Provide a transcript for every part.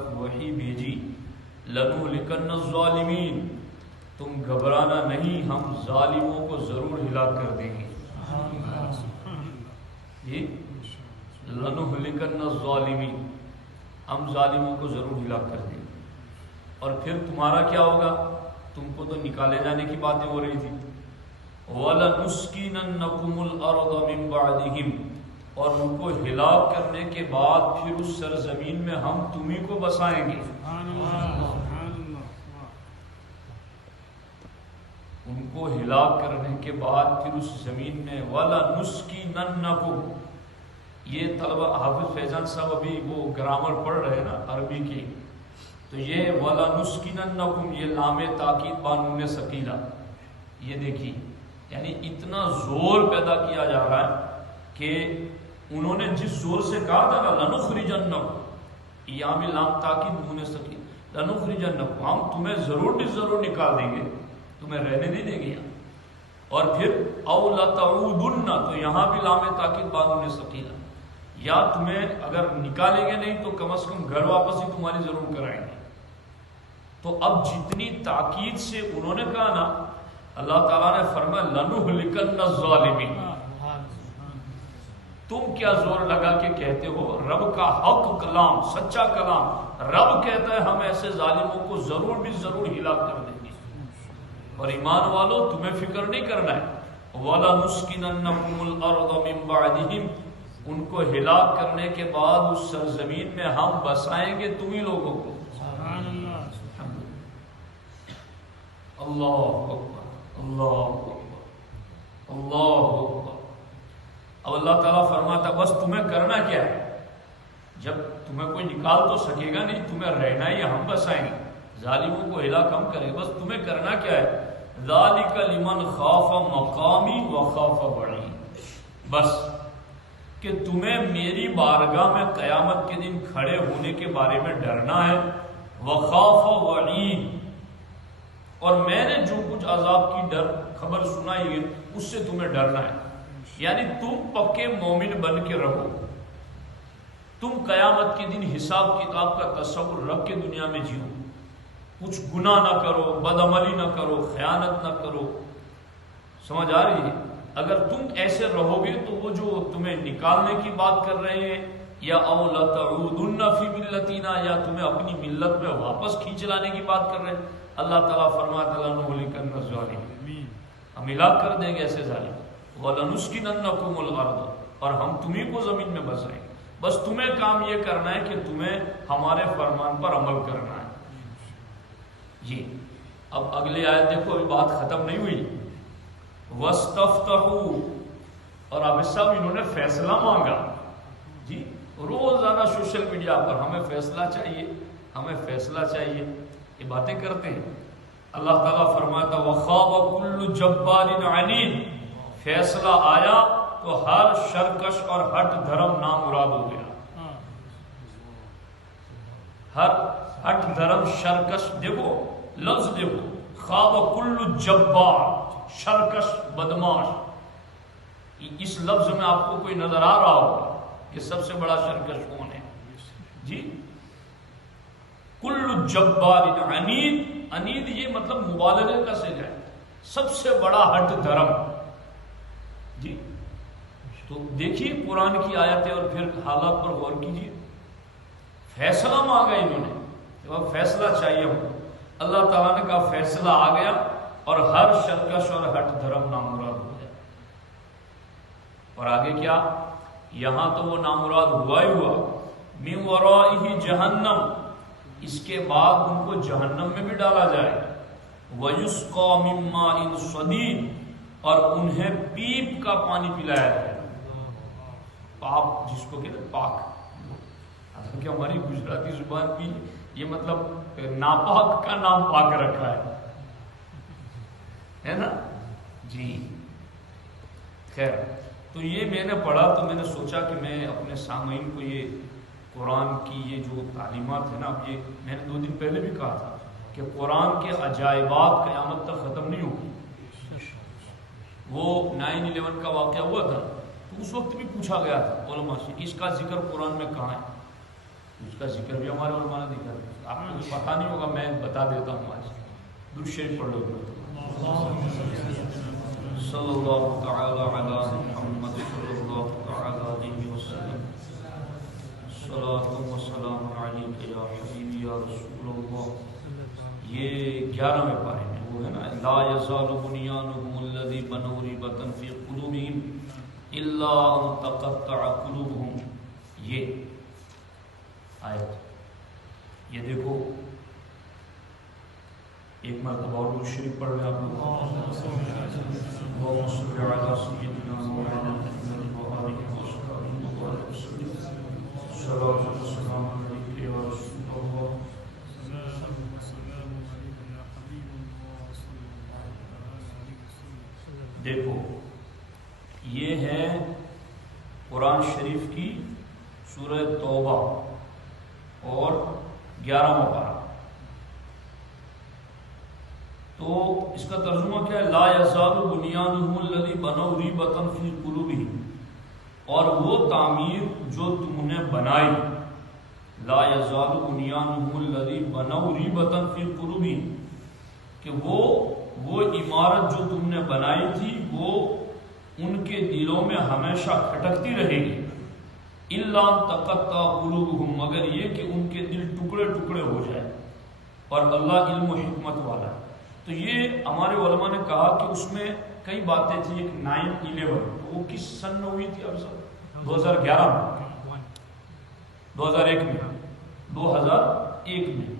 طرف وحی بھیجی لنہلکن الظالمین، تم گھبرانا نہیں، ہم ظالموں کو ضرور ہلاک کر دیں گے. جی لنہلکن الظالمین، ہم ظالموں کو ضرور ہلاک کر دیں گے. اور پھر تمہارا کیا ہوگا؟ تم کو تو نکالے جانے کی باتیں ہو رہی تھی. وَلَنُسْكِنَنَّكُمُ الْأَرْضَ مِنْ بَعْدِهِمْ، اور ان کو ہلاک کرنے کے بعد پھر اس سرزمین میں ہم تمہیں کو بسائیں گے. ان کو ہلاک کرنے کے بعد پھر اس زمین میں وَلَنُسْكِنَنَّكُمْ. یہ طلبہ حافظ فیضان صاحب ابھی وہ گرامر پڑھ رہے ہیں نا عربی کی، تو یہ وَلَنُسْكِنَنَّكُمْ، یہ لام تاکید بانون ثقیلہ، یہ دیکھیے یعنی اتنا زور پیدا کیا جا رہا ہے کہ انہوں نے جس زور سے کہا تھا نا لَنُخْرِجَنَّكُمْ، یہاں بھی لام تاکید نون ثقیلہ، لَنُخْرِجَنَّكُمْ، ہم تمہیں ضرور بھی ضرور نکال دیں گے، تمہیں رہنے نہیں دیں گے. اور پھر او لَتَعُودُنَّ، تو یہاں بھی لام تاکید بانون ثقیلہ، یا تمہیں اگر نکالیں گے نہیں تو کم از کم گھر واپسی تمہاری ضرور کرائیں گے. تو اب جتنی تاکید سے انہوں نے کہا نا، اللہ تعالیٰ نے فرمایا لَنُہْلِكَنَّ الظَّالِمِينَ. تم کیا زور لگا کے کہتے ہو؟ رب کا حق کلام، سچا کلام، رب کہتا ہے ہم ایسے ظالموں کو ضرور بھی ضرور ہلاک کر دیں گے. اور ایمان والو تمہیں فکر نہیں کرنا ہے. وَلَنُسْكِنَنَّكُمُ الْأَرْضَ مِنْ بَعْدِهِمْ، ان کو ہلاک کرنے کے بعد اس سرزمین میں ہم بسائیں گے تمہیں لوگوں کو. اللہ اکبر، اللہ اکبر، اللہ اکبر. اب اللہ تعالیٰ فرماتا بس تمہیں کرنا کیا ہے؟ جب تمہیں کوئی نکال تو سکے گا نہیں، تمہیں رہنا ہی ہم بسائیں گے، ظالموں کو ہلاک ہم کریں گے. بس تمہیں کرنا کیا ہے؟ ذَلِكَ لِمَنْ خَافَ مَقَامِي وَخَافَ وَعِيدِ، بس کہ تمہیں میری بارگاہ میں قیامت کے دن کھڑے ہونے کے بارے میں ڈرنا ہے. وَخَافَ وَعِيدِ، اور میں نے جو کچھ عذاب کی خبر سنائی ہے اس سے تمہیں ڈرنا ہے. یعنی تم پکے مومن بن کے رہو، تم قیامت کے دن حساب کتاب کا تصور رکھ کے دنیا میں جیو، کچھ گناہ نہ کرو، بدعملی نہ کرو، خیانت نہ کرو. سمجھ آ رہی ہے؟ اگر تم ایسے رہو گے تو وہ جو تمہیں نکالنے کی بات کر رہے ہیں یا او لَتَعُودُنَّ فِي مِلَّتِنَا، یا تمہیں اپنی ملت میں واپس کھینچ لانے کی بات کر رہے ہیں، اللہ تعالیٰ فرماتا ہے لَنُہْلِكَنَّ الظَّالِمِينَ، ہم ہلاک کر دیں گے ایسے ظالم. وَلَنُسْكِنَنَّكُمُ الْأَرْضَ، اور ہم تمہیں کو زمین میں بسائیں گے. بس تمہیں کام یہ کرنا ہے کہ تمہیں ہمارے فرمان پر عمل کرنا ہے. جی اب اگلی آیت دیکھو، ابھی بات ختم نہیں ہوئی. وَاسْتَفْتَحُوا، اور اب صاحب انہوں نے فیصلہ مانگا. جی روزانہ سوشل میڈیا پر ہمیں فیصلہ چاہیے، ہمیں فیصلہ چاہیے، یہ باتیں کرتے ہیں. اللہ تعالیٰ فرماتا وَخَابَ كُلُّ جَبَّارٍ عَنِيدٍ، فیصلہ آیا تو ہر شرکش اور ہٹ دھرم نامراد ہو گیا. ہر ہٹ دھرم شرکش، دیکھو لفظ دیکھو، خواب کل جبار، شرکش، بدماش. اس لفظ میں آپ کو کوئی نظر آ رہا ہوگا کہ سب سے بڑا شرکش کون ہے؟ جی کل جبار عنید، عنید یہ مطلب مبالغے کا صیغہ ہے، سب سے بڑا ہٹ دھرم. جی تو دیکھیے قرآن کی آیتیں اور پھر حالات پر غور کیجیے. فیصلہ مانگا انہوں نے، جب فیصلہ چاہیے ہو، اللہ تعالیٰ نے کہا فیصلہ آ گیا اور ہر شرکش اور ہٹ دھرم نامراد ہو گیا. اور آگے کیا؟ یہاں تو وہ نامراد ہوا ہی ہوا. من ورائہ جہنم، اس کے بعد ان کو جہنم میں بھی ڈالا جائے. وَيُسْقَى مِن مَّاءٍ صَدِيدٍ، اور انہیں پیپ کا پانی پلایا جائے. پاپ جس کو کہتے ہیں پاک، حالانکہ ہماری گجراتی زبان بھی یہ مطلب ناپاک کا نام پاک رکھا ہے نا. جی خیر، تو یہ میں نے پڑھا تو میں نے سوچا کہ میں اپنے سامعین کو یہ قرآن کی یہ جو تعلیمات ہے نا، اب یہ میں نے 2 دن پہلے بھی کہا تھا کہ قرآن کے عجائبات قیامت تک ختم نہیں ہوگی. وہ 9/11 کا واقعہ ہوا تھا تو اس وقت بھی پوچھا گیا تھا علماء سے اس کا ذکر قرآن میں کہاں ہے. کا ذکر بھی ہمارے علماء نے دکھا. آپ کو پتہ نہیں ہوگا، میں بتا دیتا ہوں. آج درود شریف پڑھ لو. صلی اللہ تعالی علی محمد صلی اللہ تعالی علیہ وسلم. صلاۃ و سلام علیک یا حبیبی یا رسول اللہ. یہ 11ویں پارے میں وہ ہے نا، لا یزال بنیانهم الذی بنوا ریبۃ فی قلوبہم الا ان تقطع قلوبہم. یہ آیت یہ دیکھو، ایک مرتبہ اور شریف پڑھ رہے آپ لوگ. اللهم صل علی سیدنا مولانا محمد وآلہ وصحبہ وسلم. صلاۃ و سلام علیک یا رسول اللہ. دیکھو یہ ہے قرآن شریف کی سورہ توبہ اور 11واں پارہ. تو اس کا ترجمہ کیا ہے؟ لا یزال بنیانهم الذی بنوا ریبۃ فی قلوبہم. اور وہ تعمیر جو تم نے بنائی، لا یزال بنیانهم الذی بنوا ریبۃ فی قلوبہم، کہ وہ عمارت جو تم نے بنائی تھی وہ ان کے دلوں میں ہمیشہ کھٹکتی رہے گی. الا تقطع قلوبہم، مگر یہ کہ ان کے دل ٹکڑے ٹکڑے ہو جائے. اور اللہ علم و حکمت والا ہے. تو یہ ہمارے علماء نے کہا کہ اس میں کئی باتیں تھیں. ایک 9/11 وہ کس سن میں ہوئی تھی؟ اب سب 2011 میں، 2001 میں، 2001 میں.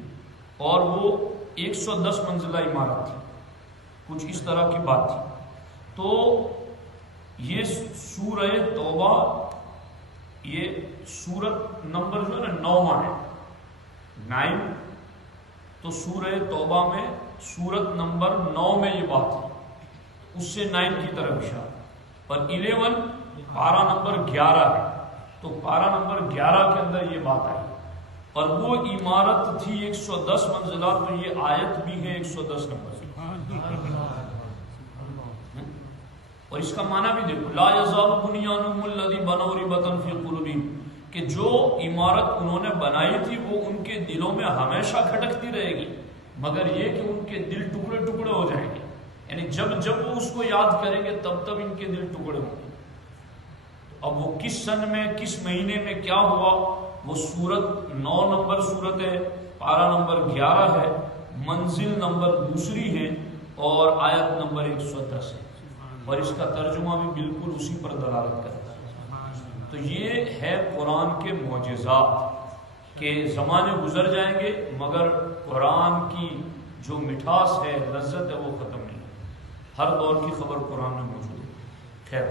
اور وہ 110 منزلہ عمارت تھی، کچھ اس طرح کی بات تھی. تو یہ سورہ توبہ، یہ سورت نمبر جو ہے نا 9واں ہے، 9. تو سورہ توبہ میں سورت نمبر 9 میں یہ بات ہے، اس سے 9 کی طرف اشارہ. اور 11 پارہ نمبر 11 ہے، تو پارہ نمبر 11 کے اندر یہ بات آئی. اور وہ عمارت تھی 110 منزلہ، تو یہ آیت بھی ہے 110 نمبر. اور اس کا معنی بھی دیکھو، لا یزال بنیانهم الذی بنوا ریبۃ فی قلوبہم، کہ جو عمارت انہوں نے بنائی تھی وہ ان کے دلوں میں ہمیشہ کھٹکتی رہے گی، مگر یہ کہ ان کے دل ٹکڑے ٹکڑے ہو جائیں گے. یعنی جب وہ اس کو یاد کریں گے تب ان کے دل ٹکڑے ہوں گے. اب وہ کس سن میں، کس مہینے میں کیا ہوا، وہ سورت 9 نمبر سورت ہے، پارہ نمبر 11 ہے، منزل نمبر 2 ہے، اور آیت نمبر 110 ہے. اور اس کا ترجمہ بھی بالکل اسی پر دلالت کرتا ہے. تو یہ ہے قرآن کے معجزات، کہ زمانے گزر جائیں گے مگر قرآن کی جو مٹھاس ہے، لذت ہے، وہ ختم نہیں. ہر دور کی خبر قرآن میں موجود ہے. خیر،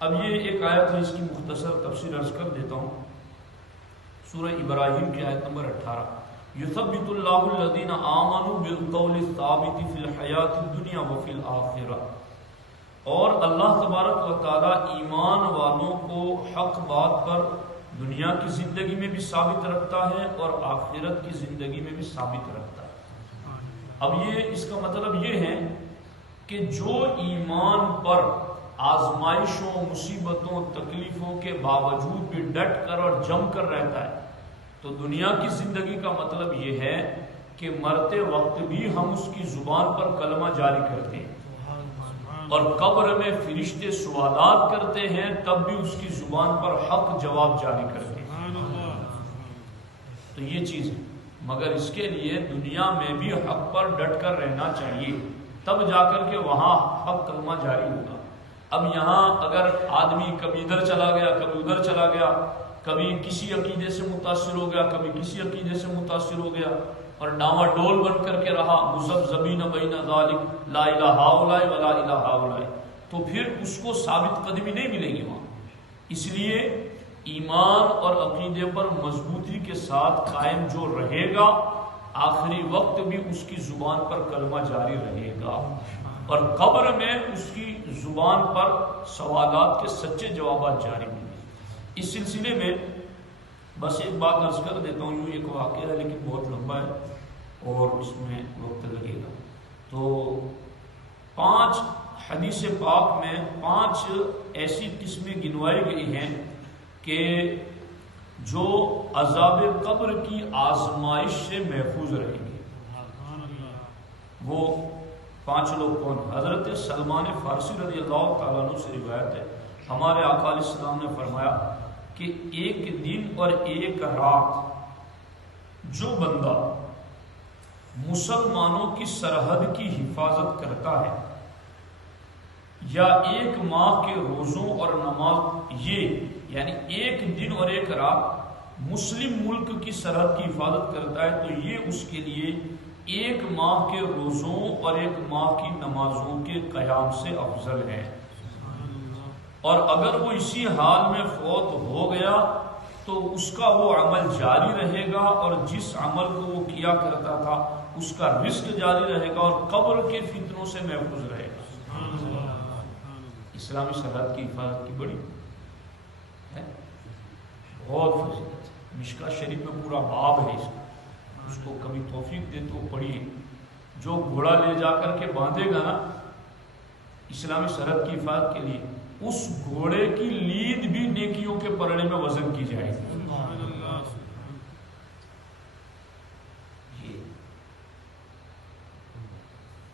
اب یہ ایک آیت ہے، اس کی مختصر تفسیر عرض کر دیتا ہوں. سورہ ابراہیم کی آیت نمبر 18. یثبت اللہ الذین آمنوا بالقول الثابت فی الحیاۃ الدنیا وفی الآخرہ. اور اللہ تبارک و تعالی ایمان والوں کو حق بات پر دنیا کی زندگی میں بھی ثابت رکھتا ہے اور آخرت کی زندگی میں بھی ثابت رکھتا ہے. اب یہ اس کا مطلب یہ ہے کہ جو ایمان پر آزمائشوں، مصیبتوں، تکلیفوں کے باوجود بھی ڈٹ کر اور جم کر رہتا ہے، تو دنیا کی زندگی کا مطلب یہ ہے کہ مرتے وقت بھی ہم اس کی زبان پر کلمہ جاری کرتے ہیں، اور قبر میں فرشتے سوالات کرتے ہیں تب بھی اس کی زبان پر حق جواب جاری کرتے ہیں. تو یہ چیز ہے. مگر اس کے لیے دنیا میں بھی حق پر ڈٹ کر رہنا چاہیے، تب جا کر کے وہاں حق کلمہ جاری ہوگا. اب یہاں اگر آدمی کبھی ادھر چلا گیا، کبھی ادھر چلا گیا، کبھی کسی عقیدے سے متاثر ہو گیا، کبھی کسی عقیدے سے متاثر ہو گیا، اور ڈاما ڈول بن کر کے رہا، مذبذبین بین ذالک لا الہ ہؤلاء ولا الہ ہؤلاء، تو پھر اس کو ثابت قدمی نہیں ملے گی وہاں. اس لیے ایمان اور عقیدے پر مضبوطی کے ساتھ قائم جو رہے گا، آخری وقت بھی اس کی زبان پر کلمہ جاری رہے گا، اور قبر میں اس کی زبان پر سوالات کے سچے جوابات جاری ہوں گے. اس سلسلے میں بس ایک بات عرض کر دیتا ہوں. یوں ایک واقعہ ہے لیکن بہت لمبا ہے اور اس میں وقت لگے گا. تو 5 حدیث پاک میں 5 ایسی قسمیں گنوائی گئی ہیں کہ جو عذاب قبر کی آزمائش سے محفوظ رہیں گے۔ وہ 5 لوگ کون؟ حضرت سلمان فارسی رضی اللہ تعالیٰ عنہ سے روایت ہے، ہمارے آقا علیہ السلام نے فرمایا کہ ایک دن اور ایک رات جو بندہ مسلمانوں کی سرحد کی حفاظت کرتا ہے یا ایک ماہ کے روزوں اور نماز، یہ یعنی ایک دن اور ایک رات مسلم ملک کی سرحد کی حفاظت کرتا ہے، تو یہ اس کے لیے ایک ماہ کے روزوں اور ایک ماہ کی نمازوں کے قیام سے افضل ہے۔ اور اگر وہ اسی حال میں فوت ہو گیا تو اس کا وہ عمل جاری رہے گا، اور جس عمل کو وہ کیا کرتا تھا اس کا رزق جاری رہے گا، اور قبر کے فتنوں سے محفوظ رہے گا۔ اسلامی سرحد کی حفاظت کی بڑی ہے، بہت فضیلت ہے۔ مشکا شریف میں پورا باب ہے اس کو کبھی توفیق دے تو پڑھیے۔ جو گھوڑا لے جا کر کے باندھے گا نا اسلامی سرحد کی حفاظت کے لیے، اس گھوڑے کی لید بھی نیکیوں کے پرڑے میں وزن کی جائے گی۔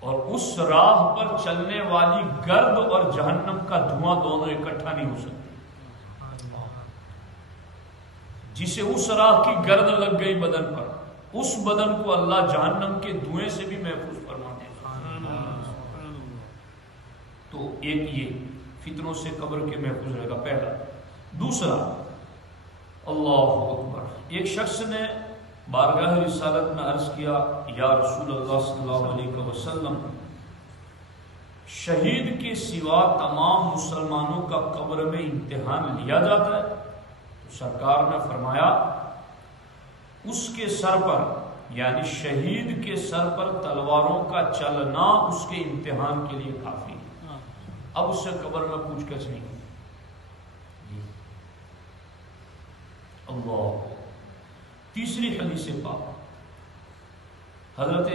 اور اس راہ پر چلنے والی گرد اور جہنم کا دھواں دونوں اکٹھا نہیں ہو سکتے۔ جسے اس راہ کی گرد لگ گئی بدن پر، اس بدن کو اللہ جہنم کے دھوئیں سے بھی محفوظ فرما دے گا۔ تو ایک یہ فتنوں سے قبر کے محفوظ رہے گا، پہلا۔ دوسرا، اللہ اکبر، ایک شخص نے بارگاہ رسالت میں عرض کیا، یا رسول اللہ صلی اللہ علیہ وسلم، شہید کے سوا تمام مسلمانوں کا قبر میں امتحان لیا جاتا ہے؟ تو سرکار نے فرمایا، اس کے سر پر یعنی شہید کے سر پر تلواروں کا چلنا اس کے امتحان کے لیے کافی ہے۔ اب اس سے قبر میں پوچھ گچھ نہیں۔ اللہ۔ تیسری حدیث پاک، حضرت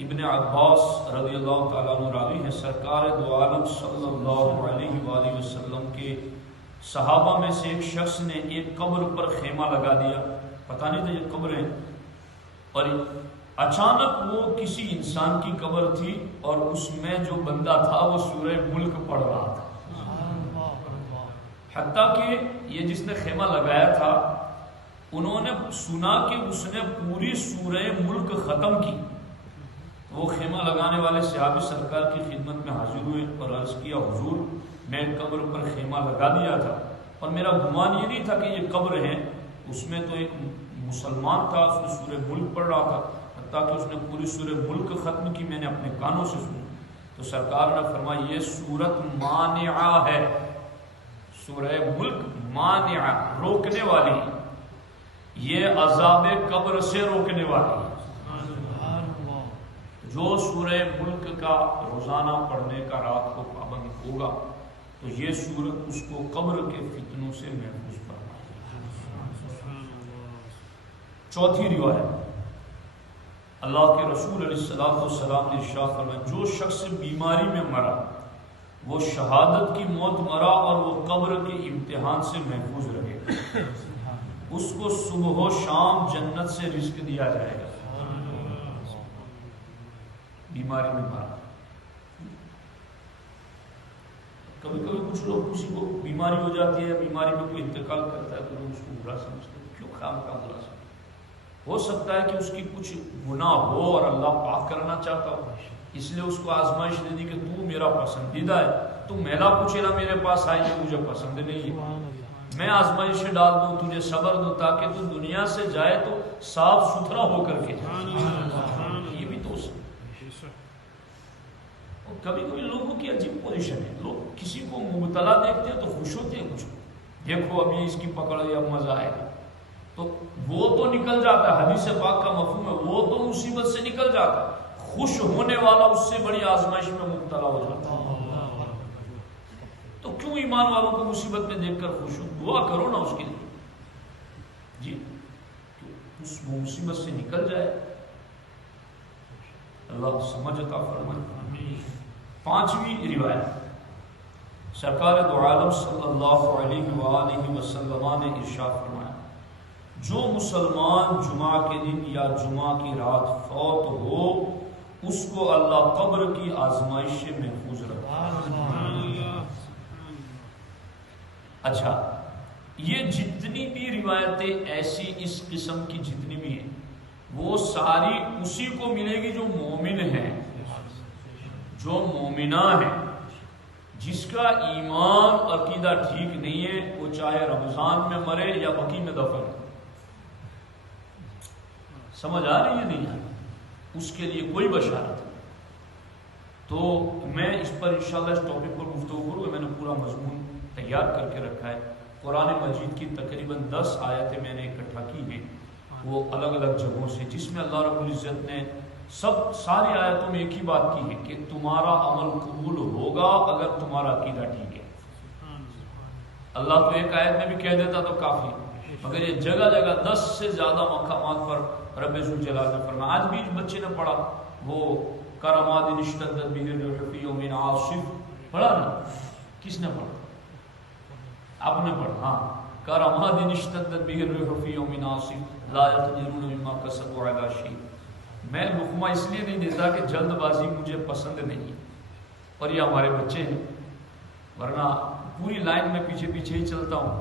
ابن عباس رضی اللہ تعالیٰ عنہ راوی ہیں، سرکار دو عالم صلی اللہ علیہ وآلہ وسلم کے صحابہ میں سے ایک شخص نے ایک قبر پر خیمہ لگا دیا، پتہ نہیں تھا یہ قبر ہے، اور اچانک وہ کسی انسان کی قبر تھی اور اس میں جو بندہ تھا وہ سورہ ملک پڑھ رہا تھا، حتیٰ کہ یہ جس نے خیمہ لگایا تھا انہوں نے سنا کہ اس نے پوری سورہ ملک ختم کی۔ وہ خیمہ لگانے والے صحابی سرکار کی خدمت میں حاضر ہوئے اور عرض کیا، حضور میں قبر پر خیمہ لگا دیا تھا اور میرا گمان یہ نہیں تھا کہ یہ قبر ہے، اس میں تو ایک مسلمان تھا، اس نے سورہ ملک پڑھ رہا تھا، حتیٰ کہ اس نے پوری سورہ ملک ختم کی، میں نے اپنے کانوں سے سنی۔ تو سرکار نے فرمایا، یہ سورت مانعہ ہے، سورہ ملک مانعہ، روکنے والی، یہ عذاب قبر سے روکنے والی ہے۔ جو سورہ ملک کا روزانہ پڑھنے کا رات کو پابند ہوگا تو یہ سورت اس کو قبر کے فتنوں سے محفوظ فرمائے گی۔ چوتھی روایت، اللہ کے رسول علیہ السلام نے ارشاد فرمایا، جو شخص بیماری میں مرا وہ شہادت کی موت مرا اور وہ قبر کے امتحان سے محفوظ رہے گا، اس کو صبح و شام جنت سے رزق دیا جائے گا۔ بیماری میں مرا، کبھی کبھی کچھ لوگ کسی کو بیماری ہو جاتی ہے، بیماری میں کوئی انتقال کرتا ہے تو لوگ اس کو برا سمجھتے ہیں، کیوں خام کا برا سمجھتے؟ ہو سکتا ہے کہ اس کی کچھ گناہ ہو اور اللہ پاک کرنا چاہتا ہو، اس لیے اس کو آزمائش دے دی کہ تو میرا پسندیدہ ہے، تو میلا کچیلا میرے پاس آئی ہے، مجھے پسند نہیں ہے، میں آزمائش ڈال دوں، تجھے صبر دوں تاکہ تو دنیا سے جائے تو صاف ستھرا ہو کر کے جائے۔ یہ بھی تو کبھی کبھی لوگوں کی عجیب پوزیشن ہے، لوگ کسی کو مبتلا دیکھتے ہیں تو خوش ہوتے ہیں، کچھ دیکھو ابھی اس کی پکڑ ہے، اب مزہ آئے گا، تو وہ تو نکل جاتا ہے، حدیث پاک کا مفہوم ہے، وہ تو مصیبت سے نکل جاتا ہے، خوش ہونے والا اس سے بڑی آزمائش میں مبتلا ہو جاتا ہے۔ تو کیوں ایمان والوں کو مصیبت میں دیکھ کر خوش ہو؟ دعا کرو نا اس کے لیے، جی اس مصیبت سے نکل جائے، اللہ سمجھ عطا فرمائے۔ پانچویں روایت، سرکار دو عالم صلی اللہ علیہ وآلہ وسلم نے ارشاد فرمایا، جو مسلمان جمعہ کے دن یا جمعہ کی رات فوت ہو اس کو اللہ قبر کی آزمائش سے محفوظ رکھتا ہے۔ اچھا، یہ جتنی بھی روایتیں ایسی اس قسم کی جتنی بھی ہیں وہ ساری اسی کو ملے گی جو مومن ہے، جو مومنہ ہے۔ جس کا ایمان عقیدہ ٹھیک نہیں ہے وہ چاہے رمضان میں مرے یا بقی میں دفن، سمجھ آ رہی ہے نہیں ہے، اس کے لیے کوئی بشارت نہیں۔ تو میں اس پر انشاءاللہ اس ٹاپک پر گفتگو کروں گا۔ میں نے پورا مضمون تیار کر کے رکھا ہے۔ قرآن مجید کی تقریباً 10 آیتیں میں نے اکٹھا کی ہیں، وہ الگ الگ جگہوں سے، جس میں اللہ رب العزت نے ساری آیتوں میں ایک ہی بات کی ہے کہ تمہارا عمل قبول ہوگا اگر تمہارا عقیدہ ٹھیک ہے۔ اللہ تو ایک آیت میں بھی کہہ دیتا تو کافی، مگر یہ جگہ جگہ 10 سے زیادہ مقامات پر رب ذوالجلال نے فرمایا۔ آج بھی بچے نے پڑھا وہ کرماد اشتدت به الريح في يوم عاصف، پڑھا نا؟ کس نے پڑھا؟ آپ نے پڑھا؟ ہاں، کرماد اشتدت به الريح في يوم عاصف لا يقدرون مما كسبوا على شيء۔ میں لقمہ اس لیے نہیں دیتا کہ جلد بازی مجھے پسند نہیں ہے اور یہ ہمارے بچے ہیں، ورنہ پوری لائن میں پیچھے پیچھے ہی چلتا ہوں،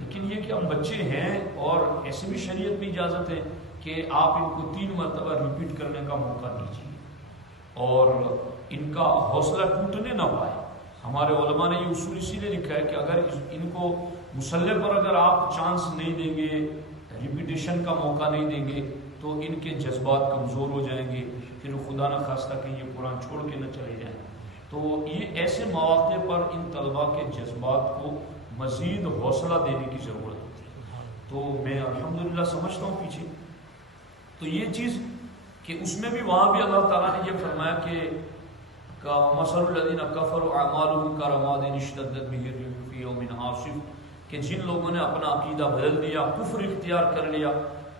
لیکن یہ کہ ہم بچے ہیں اور ایسے بھی شریعت میں اجازت ہے کہ آپ ان کو 3 مرتبہ ریپیٹ کرنے کا موقع دیجیے اور ان کا حوصلہ ٹوٹنے نہ پائے۔ ہمارے علماء نے یہ اصول اسی لیے لکھا ہے کہ اگر ان کو مصلی پر اگر آپ چانس نہیں دیں گے، ریپیٹیشن کا موقع نہیں دیں گے تو ان کے جذبات کمزور ہو جائیں گے، پھر خدا نہ خواستہ کہ یہ قرآن چھوڑ کے نہ چلے جائیں۔ تو یہ ایسے مواقع پر ان طلباء کے جذبات کو مزید حوصلہ دینے کی ضرورت ہوتی ہے۔ تو میں الحمدللہ سمجھتا ہوں پیچھے تو یہ چیز کہ اس میں بھی وہاں بھی اللہ تعالیٰ نے یہ فرمایا کہ مثل الذین کفروا اعمالهم کرماد اشتدت به الريح في يوم عاصف، کہ جن لوگوں نے اپنا عقیدہ بدل دیا، کفر اختیار کر لیا،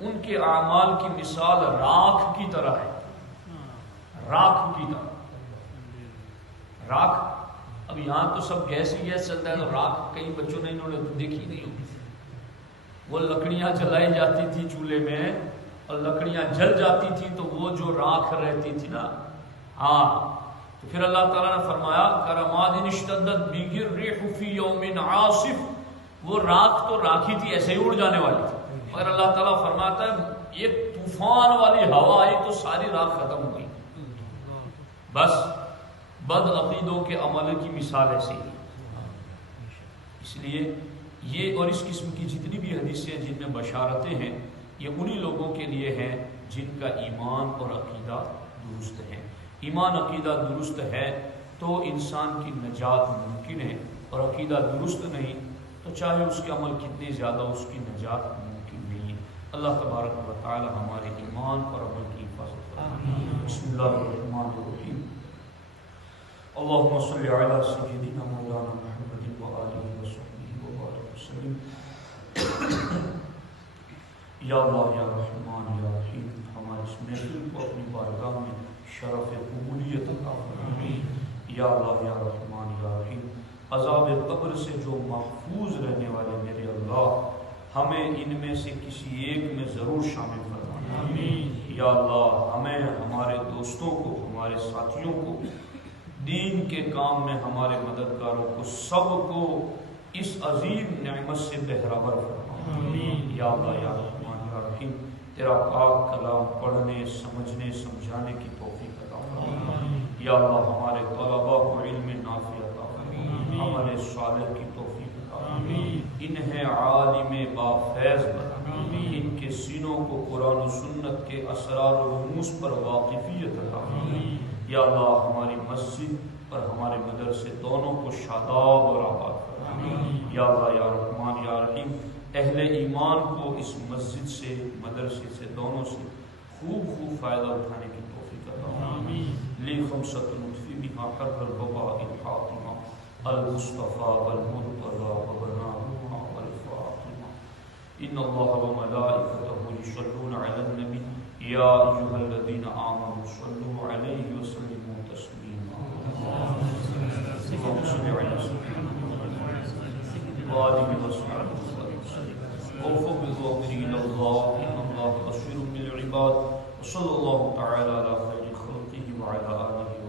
ان کے اعمال کی مثال راکھ کی طرح ہے، راکھ کی طرح۔ راکھ، اب یہاں تو سب گیس ہی گیس چلتا ہے، تو راکھ کئی بچوں نے انہوں نے دیکھی نہیں ہوگی۔ وہ لکڑیاں جلائی جاتی تھی چولہے میں اور لکڑیاں جل جاتی تھی تو وہ جو راکھ رہتی تھی نا، ہاں، تو پھر اللہ تعالیٰ نے فرمایا کرماد اشتدت به الريح في يوم عاصف، وہ راکھ تو راکھی تھی، ایسے ہی اڑ جانے والی تھی، مگر اللہ تعالیٰ فرماتا ہے ایک طوفان والی ہوا آئی تو ساری راکھ ختم ہو گئی۔ بس بد عقیدوں کے عمل کی مثال ایسی ہے۔ اس لیے یہ اور اس قسم کی جتنی بھی حدیثیں جن میں بشارتیں ہیں یہ انہی لوگوں کے لیے ہیں جن کا ایمان اور عقیدہ درست ہے۔ ایمان عقیدہ درست ہے تو انسان کی نجات ممکن ہے، اور عقیدہ درست نہیں تو چاہے اس کے عمل کتنے زیادہ اس کی نجات ممکن نہیں ہے۔ اللہ تبارک و تعالی ہمارے ایمان اور عمل کی حفاظت فرمائے۔ بسم اللہ الرحمن الرحیم۔ اللہم صلی علی سیدنا مولانا محمد وآلہ وصحبہ وبارک وسلم۔ یا اللہ یا رحمان یا رحیم، ہمارے اس محفل کو اپنی بارگاہ میں شرف قبولیت عطا فرما۔ یا اللہ یا رحمان یا رحیم، عذاب قبر سے جو محفوظ رہنے والے میرے اللہ، ہمیں ان میں سے کسی ایک میں ضرور شامل فرما۔ یا اللہ ہمیں، ہمارے دوستوں کو، ہمارے ساتھیوں کو، دین کے کام میں ہمارے مددگاروں کو، سب کو اس عظیم نعمت سے بہرور فرما۔ یا اللہ یا رحمان یا رحیم، تیرا پاک کلام پڑھنے، سمجھنے، سمجھانے کی توفیق عطا فرما۔ یا اللہ ہمارے طلباء کو علم نافع عطا فرما، عمل صالح کی توفیق عطا فرما، انہیں عالم با فیض بنا، ان کے سینوں کو قرآن و سنت کے اسرار و رموز پر واقفیت عطا فرما۔ یا اللہ ہماری مسجد اور ہمارے مدرسے دونوں کو شاداب اور آباد فرما۔ یا اللہ یا رحمان یا رحیم، اہل ایمان کو اس مسجد سے، مدرسے سے، دونوں سے خوب فائدہ اٹھانے کی توفیق عطا فرما۔ لی خمسۃ نطفی بها حر الوباء الحاطمہ المصطفى والمرتضى وبناهما والفاطمہ۔ ان اللہ وملائکته یصلون علی النبی یا ایها الذین آمنوا صلوا علیہ وسلموا تسلیما۔ اللهم صل علی سیدنا محمد وآلہ وصحبہ وسلم۔ وفوض امری الی اللہ العباد وصلی اللہ تعالی علی خیر خلقہ وعلی آلہ